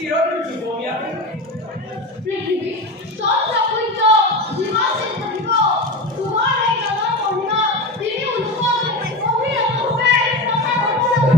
চিৰদিন জীবনী আমি পৃথিবী সব প্ৰকৃত জীবন থাকিব তোমাৰ এই জনম মহিমা তিনি অনুভৱ অভিনৱভাৱে কথা বলব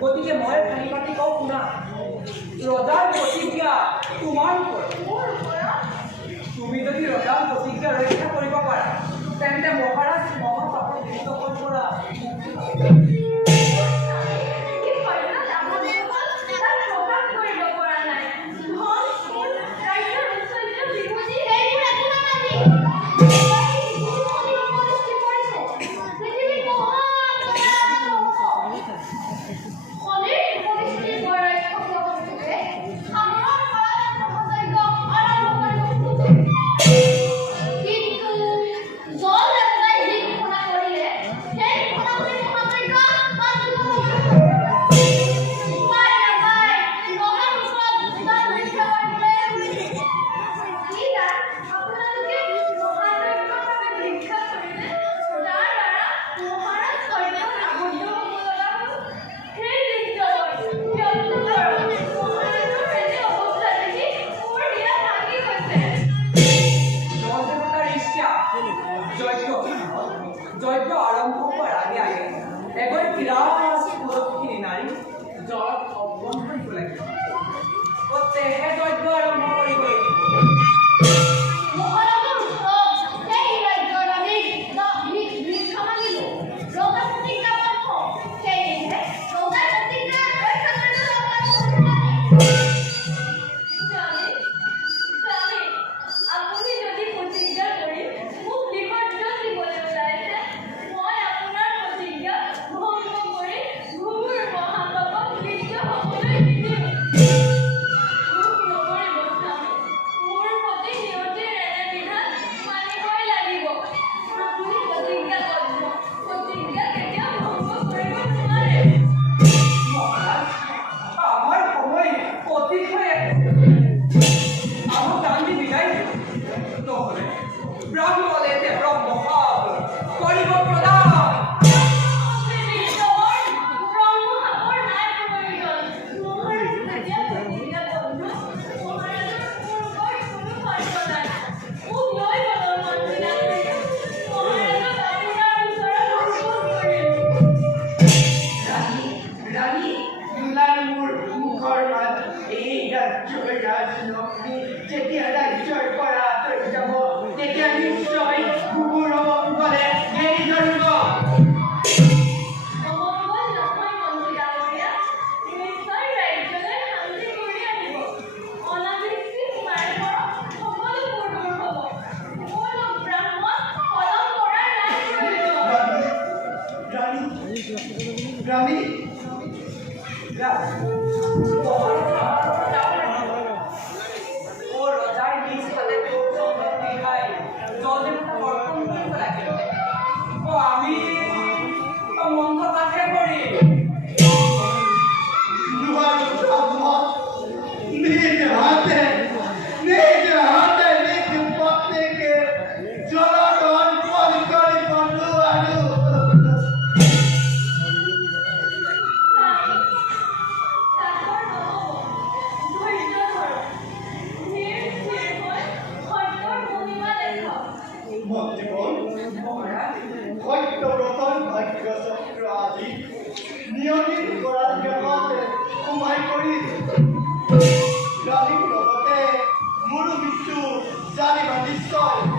গতিকে মই খালি পাতি কওঁ শুনা ৰজাৰ প্ৰতিজ্ঞা তোমাৰ ওপৰত তুমি যদি ৰজাৰ প্ৰতিজ্ঞা ৰক্ষা কৰিব পাৰা তেন্তে মহাৰাজ মহাপাপৰ দৃশ্যকৰ পৰা যজ্ঞ আৰম্ভ কৰাৰ আগে আগে এগৰাকী বিৰাট সুৰক্ষিনী নাৰী জলত অৱলম্বন কৰিব লাগিব তেহে যজ্ঞ আৰম্ভ কৰিব ভাগ্যচক্ৰ আদি নিয়মিত গৰাকীতে সোমাই কৰি ৰাণীৰ লগতে মোৰো মৃত্যু জানিবা নিশ্চয়।